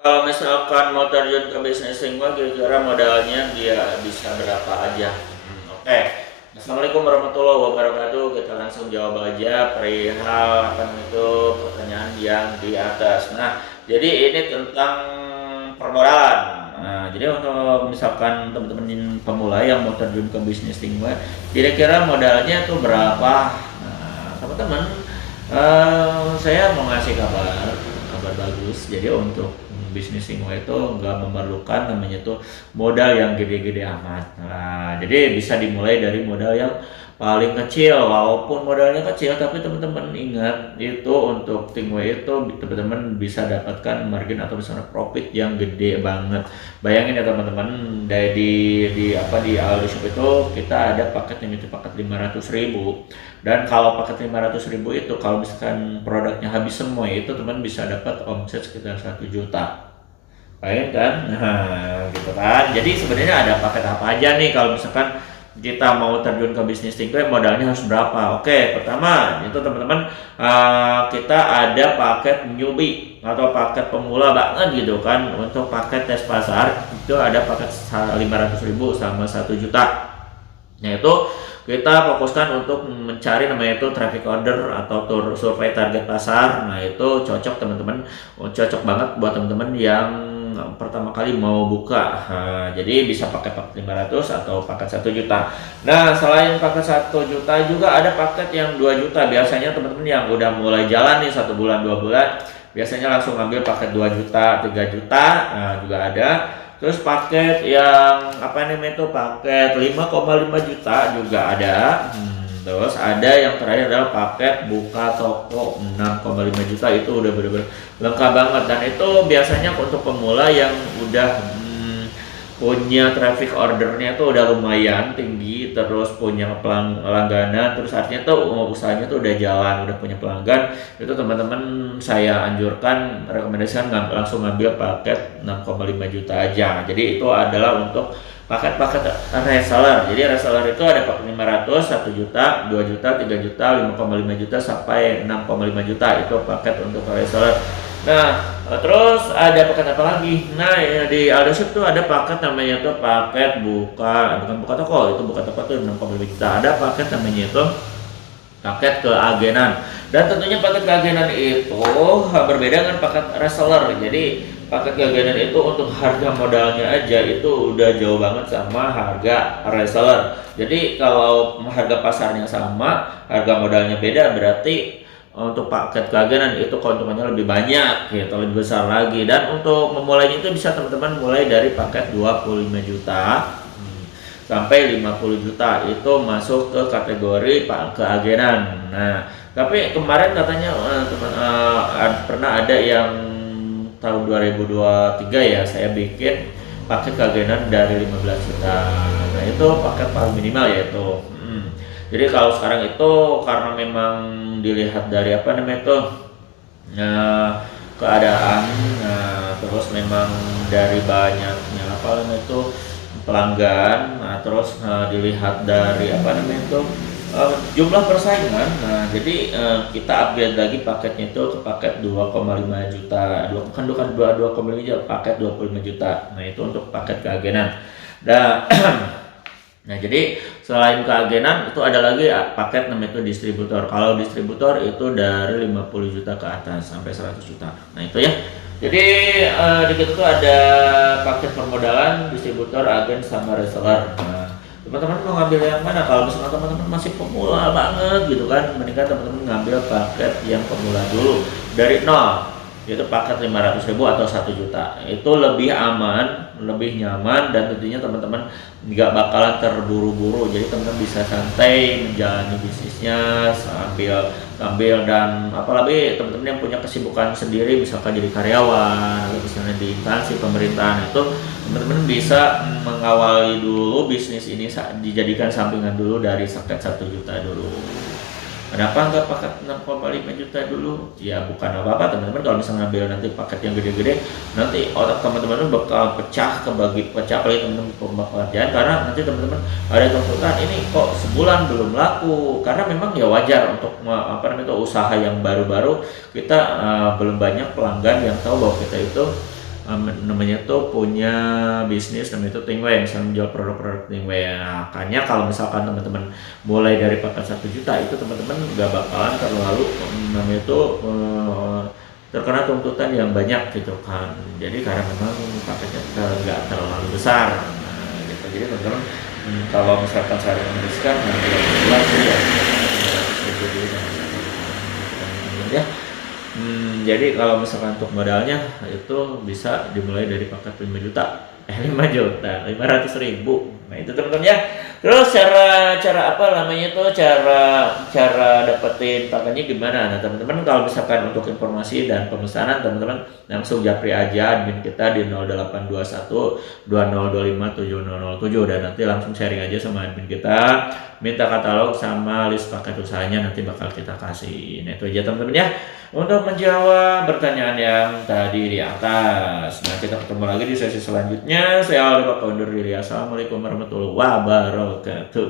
Kalau misalkan mau terjun ke bisnis lingkungan, kira-kira modalnya dia bisa berapa aja? Oke. Assalamualaikum warahmatullahi wabarakatuh. Kita langsung jawab aja perihal apa namanya itu pertanyaan yang di atas. Nah, jadi ini tentang permodalan. Nah, jadi untuk misalkan teman-teman pemula yang mau terjun ke bisnis lingkungan, kira-kira modalnya tuh berapa? Nah, teman-teman, saya mau ngasih kabar bagus. Jadi untuk bisnis Singo itu nggak memerlukan namanya tuh modal yang gede-gede amat. Nah, jadi bisa dimulai dari modal yang paling kecil, walaupun modalnya kecil, tapi teman-teman ingat itu untuk Tingwe itu teman-teman bisa dapatkan margin atau misalnya profit yang gede banget. Bayangin ya teman-teman, di Aldoshop itu kita ada paket yang itu paket 500.000. Dan kalau paket 500.000 itu kalau misalkan produknya habis semua itu teman bisa dapat omset sekitar 1 juta. Bayangin kan? Nah, gitu kan. Jadi sebenarnya ada paket apa aja nih kalau misalkan kita mau terjun ke bisnis tingkat modalnya harus berapa? Oke, pertama itu teman-teman, kita ada paket newbie atau paket pemula banget gitu kan. Untuk paket tes pasar itu ada paket 500.000 sama 1 juta. Nah itu kita fokuskan untuk mencari namanya itu traffic order atau survei target pasar. Nah itu cocok teman-teman, cocok banget buat teman-teman yang pertama kali mau buka. Nah, jadi bisa pakai paket 500 atau paket 1 juta. Nah selain paket 1 juta juga ada paket yang 2 juta. Biasanya teman-teman yang udah mulai jalan nih 1 bulan 2 bulan biasanya langsung ngambil paket 2 juta 3 juta. Nah, juga ada. Terus paket yang apa namanya itu paket 5,5 juta juga ada. Terus ada yang terakhir adalah paket buka toko 6,5 juta, itu udah bener-bener lengkap banget. Dan itu biasanya untuk pemula yang udah punya traffic ordernya tuh udah lumayan tinggi, terus punya pelangganan, terus artinya tuh usahanya tuh udah jalan, udah punya pelanggan. Itu teman-teman saya anjurkan, rekomendasikan langsung ngambil paket 6,5 juta aja. Jadi itu adalah untuk paket-paket reseller. Jadi reseller itu ada paket 500, 1 juta, 2 juta, 3 juta, 5,5 juta sampai 6,5 juta, itu paket untuk reseller. Nah, terus ada paket apa lagi? Nah, ya, di Aldoshop tuh ada paket namanya tuh paket bukan buka toko, itu buka toko tuh 6,5 juta. Ada paket namanya itu paket keagenan. Dan tentunya paket keagenan itu berbeda dengan paket reseller. Jadi paket keagenan itu untuk harga modalnya aja itu udah jauh banget sama harga reseller. Jadi kalau harga pasarnya sama, harga modalnya beda, berarti untuk paket keagenan itu keuntungannya lebih banyak gitu, lebih besar lagi. Dan untuk memulainya itu bisa teman-teman mulai dari paket 25 juta sampai 50 juta, itu masuk ke kategori keagenan. Nah, tapi kemarin katanya pernah ada yang tahun 2023 ya, saya bikin paket keagenan dari 15 juta. Nah, itu paket paling minimal yaitu. Jadi kalau sekarang itu karena memang dilihat dari apa namanya itu keadaan, terus memang dari banyaknya apa namanya itu pelanggan, terus dilihat dari apa namanya itu jumlah persaingan. Nah jadi kita upgrade lagi paketnya itu ke paket 2,5 juta, bukan 2,5 juta, paket 25 juta. Nah itu untuk paket keagenan. Nah Nah, jadi selain keagenan itu ada lagi paket namanya itu distributor. Kalau distributor itu dari 50 juta ke atas sampai 100 juta. Nah, itu ya. Jadi di situ tuh ada paket permodalan, distributor, agen sama reseller. Nah, teman-teman mau ngambil yang mana? Kalau misalnya teman-teman masih pemula banget gitu kan, mendingan teman-teman ngambil paket yang pemula dulu dari nol. Itu paket 500.000 atau 1 juta, itu lebih aman, lebih nyaman, dan tentunya teman-teman nggak bakalan terburu-buru. Jadi teman-teman bisa santai menjalani bisnisnya sambil sambil dan apalagi teman-teman yang punya kesibukan sendiri, misalkan jadi karyawan atau misalnya di instansi pemerintahan, itu teman-teman bisa mengawali dulu bisnis ini dijadikan sampingan dulu dari paket 1 juta dulu. Kenapa nggak paket 6,5 juta dulu? Ya bukan apa-apa teman-teman, kalau misalnya ngambil nanti paket yang gede-gede, nanti otak teman-teman bakal pecah apalagi teman-teman pekerjaan, karena nanti teman-teman ada tuntutan ini kok sebulan belum laku, karena memang ya wajar untuk apa namanya itu usaha yang baru-baru, kita belum banyak pelanggan yang tahu bahwa kita itu namanya tuh punya bisnis namanya itu Tingway, misalnya menjual produk-produk Tingway. Nah, makanya kalau misalkan teman-teman mulai dari paket 1 juta itu teman-teman nggak bakalan terlalu namanya itu terkena tuntutan yang banyak gitu kan. Jadi karena memang paketnya nggak terlalu besar. Nah, gitu. Jadi teman-teman kalau misalkan saya rekomendasikan jelas ya 500.000 dulu ya. Jadi kalau misalkan untuk modalnya itu bisa dimulai dari paket 5 juta, 5 juta, 500.000. Nah itu teman-teman ya. Terus cara apa namanya tuh cara dapetin paketnya gimana? Nah teman-teman kalau misalkan untuk informasi dan pemesanan teman-teman langsung japri aja admin kita di 0821 2025 7007 dan nanti langsung sharing aja sama admin kita, minta katalog sama list paket usahanya nanti bakal kita kasih. Nah itu aja teman-teman ya untuk menjawab pertanyaan yang tadi di atas. Nah kita ketemu lagi di sesi selanjutnya. Saya Aldo Bakal undur diri. Assalamualaikum warahmatullahi wabarakatuh.